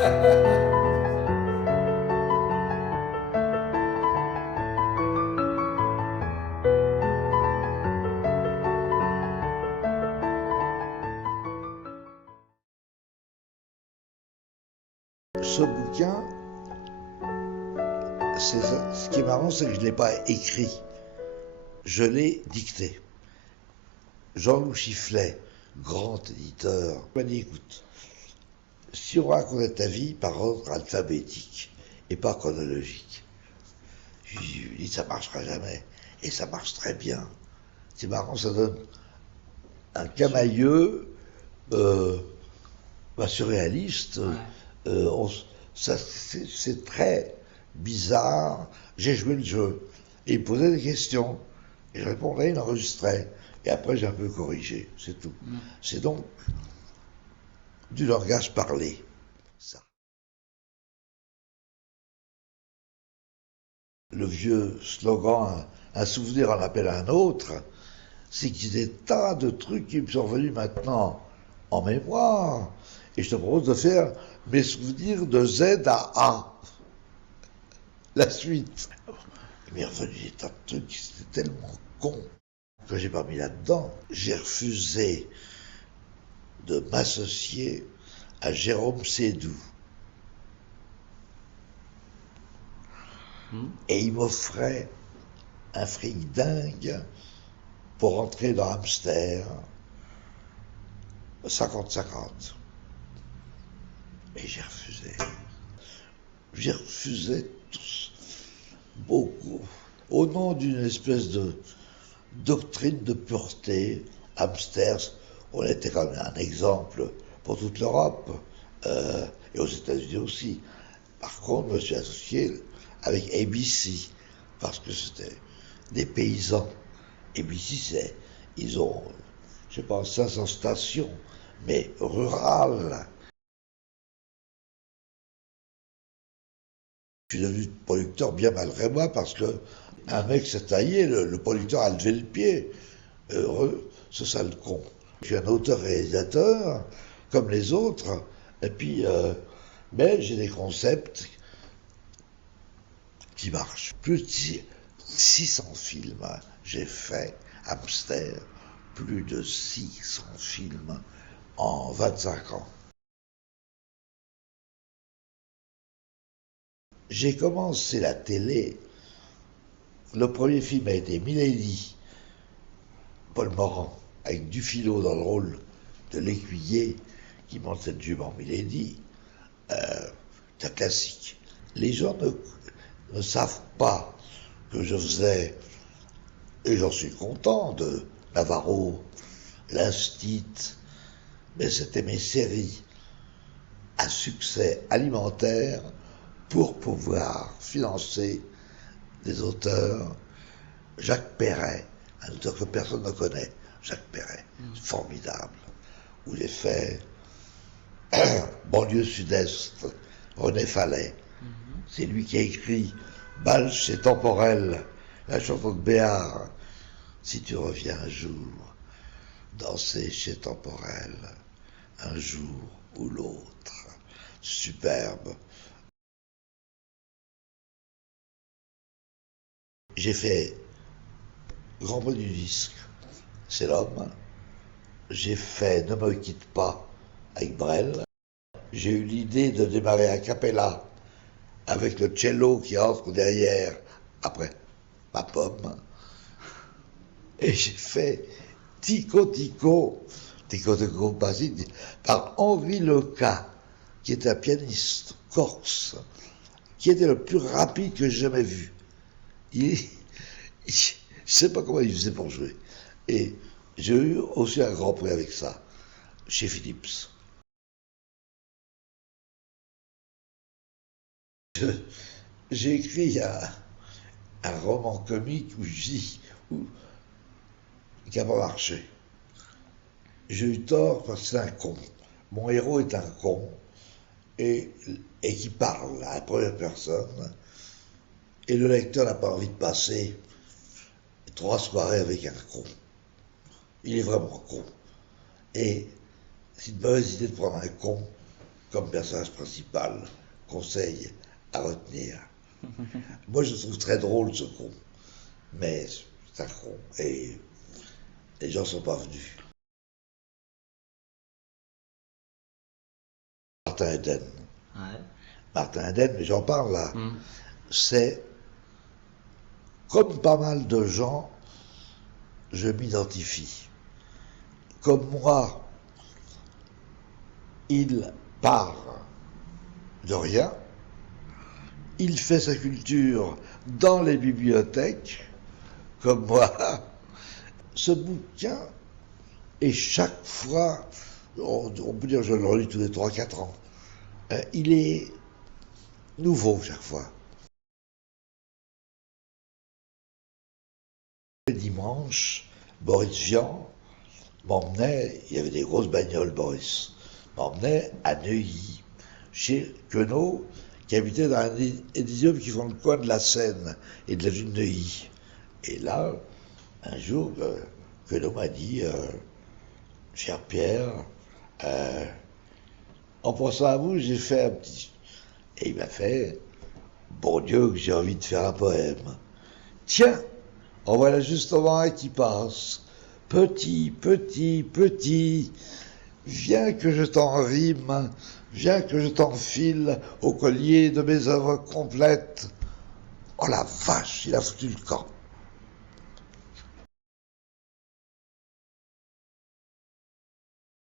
Ce bouquin, ce qui est marrant, c'est que je ne l'ai pas écrit, je l'ai dicté. Jean-Loup Chifflet, grand éditeur, m'a dit, écoute, si on racontait ta vie par ordre alphabétique et pas chronologique, je lui ai dit, ça marchera jamais. Et ça marche très bien. C'est marrant, ça donne un camailleux surréaliste. Ouais. C'est très bizarre. J'ai joué le jeu. Et il posait des questions. Et je répondais, il enregistrait. Et après, j'ai un peu corrigé. C'est tout. C'est donc du langage parlé. Ça. Le vieux slogan, un souvenir en appelle un autre, c'est qu'il y a des tas de trucs qui me sont revenus maintenant en mémoire. Et je te propose de faire mes souvenirs de Z à A. La suite. Il m'est revenu des tas de trucs qui étaient tellement cons que j'ai pas mis là-dedans. J'ai refusé de m'associer à Jérôme Sédou. Et il m'offrait un fric dingue pour rentrer dans Hamster, 50-50. Et j'ai refusé. J'ai refusé tous, beaucoup, au nom d'une espèce de doctrine de pureté. Hamster, on était quand même un exemple pour toute l'Europe, et aux États-Unis aussi. Par contre, je me suis associé avec ABC, parce que c'était des paysans. ABC, ils ont, je sais pas, 500 stations, mais rurales. Je suis devenu producteur bien malgré moi, parce que un mec s'est taillé, le producteur a levé le pied. Heureux, ce sale con. Je suis un auteur-réalisateur, comme les autres, et puis, mais j'ai des concepts qui marchent. Plus de 600 films, j'ai fait Hamster, plus de 600 films en 25 ans. J'ai commencé la télé, le premier film a été Milady, Paul Morand, avec Dufilo dans le rôle de l'écuyer qui monte cette jument Milady. C'est un classique. Les gens ne savent pas que je faisais, et j'en suis content, de Navarro, l'Instit, mais c'était mes séries à succès alimentaire pour pouvoir financer des auteurs. Jacques Perret, un auteur que personne ne connaît, Jacques Perret, formidable, où j'ai fait Banlieue Sud-Est, René Fallet. C'est lui qui a écrit Bal chez Temporel, la chanson de Béard. Si tu reviens un jour, danser chez Temporel, un jour ou l'autre. Superbe. J'ai fait Grand Prix du disque, c'est l'homme. J'ai fait Ne me quitte pas avec Brel. J'ai eu l'idée de démarrer a cappella avec le cello qui entre derrière après ma pomme. Et j'ai fait Tico Tico, Tico Tico par Henri Leca, qui est un pianiste corse, qui était le plus rapide que j'ai jamais vu. Je ne sais pas comment il faisait pour jouer. Et j'ai eu aussi un grand prix avec ça, chez Philips. J'ai écrit un roman comique où je dis qui n'a pas marché. J'ai eu tort parce que c'est un con. Mon héros est un con et qui parle à la première personne. Et le lecteur n'a pas envie de passer 3 soirées avec un con. Il est vraiment con. Et c'est une mauvaise idée de prendre un con comme personnage principal, conseil à retenir. Moi, je trouve très drôle ce con, mais c'est un con, et les gens sont pas venus. Martin Eden. Ouais. Martin Eden, mais j'en parle là. Mm. C'est, comme pas mal de gens, je m'identifie. Comme moi, il part de rien, il fait sa culture dans les bibliothèques, comme moi. Ce bouquin, et chaque fois, on peut dire que je le relis tous les 3-4 ans, il est nouveau chaque fois. Le dimanche, Boris Vian m'emmenait, il y avait des grosses bagnoles, Boris, m'emmenait à Neuilly, chez Queneau, qui habitait dans un idiome qui font le coin de la Seine et de la rue de Neuilly. Et là, un jour, Queneau m'a dit, cher Pierre, euh, en pensant à vous, j'ai fait un petit... Et il m'a fait, bon Dieu, que j'ai envie de faire un poème. Tiens, en voilà justement un qui passe. Petit, petit, petit, viens que je t'en rime, viens que je t'enfile au collier de mes œuvres complètes. Oh la vache, il a foutu le camp.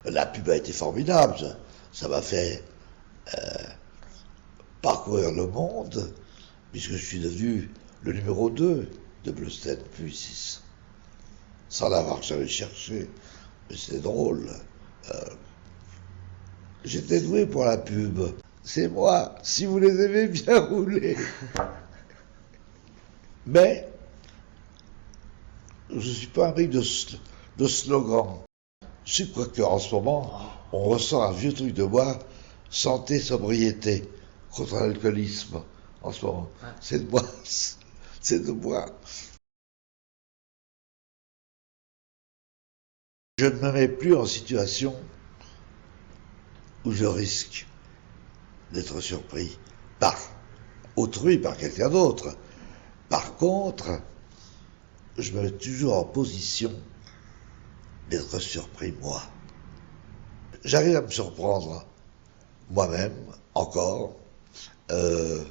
La pub a été formidable, ça m'a fait parcourir le monde, puisque je suis devenu le numéro 2 de Bleustein Publicis, sans l'avoir jamais cherché. Mais c'est drôle. J'étais doué pour la pub. C'est moi, si vous les aimez bien rouler. Mais je ne suis pas un mec de slogan. Je sais quoi qu'en ce moment, on ressent un vieux truc de moi, santé, sobriété, contre l'alcoolisme, en ce moment. Ouais. C'est de moi. C'est de moi. Je ne me mets plus en situation où je risque d'être surpris par autrui, par quelqu'un d'autre. Par contre, je me mets toujours en position d'être surpris moi. J'arrive à me surprendre moi-même, encore. Euh,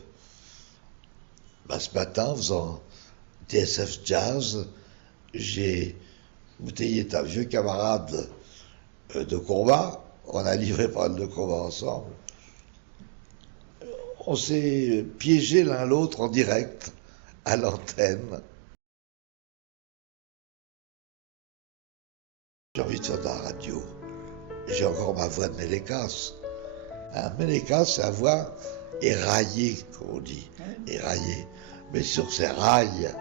ce matin, en faisant TSF Jazz, j'ai bouteillé un vieux camarade de combat. On a livré pas mal de combats ensemble. On s'est piégé l'un l'autre en direct à l'antenne. J'ai envie de faire de la radio. J'ai encore ma voix de Mélékas. Un Mélékas, c'est la voix éraillée, comme on dit. Éraillée. Mais sur ces rails,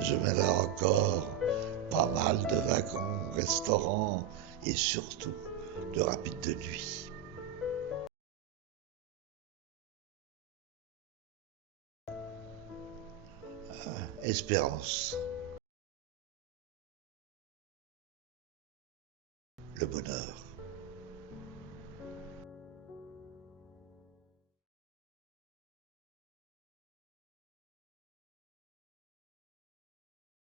je mènerai encore pas mal de wagons, restaurants et surtout de rapides de nuit. Espérance. Le bonheur.